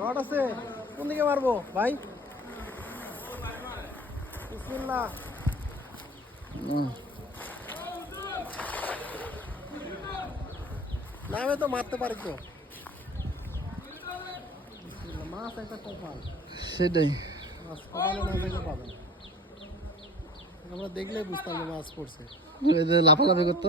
Rod আছে কোন দিকে মারবো? ভাই? বিসমিল্লাহ। নামে তো মারতে পারি তো। মাছ একটা কপাল। সেটাই। মাছ কপালে না দেখলে পাবেন আমরা দেখলেই বুঝতাম যে মাছ পড়ছে। লাফালাফি করতো।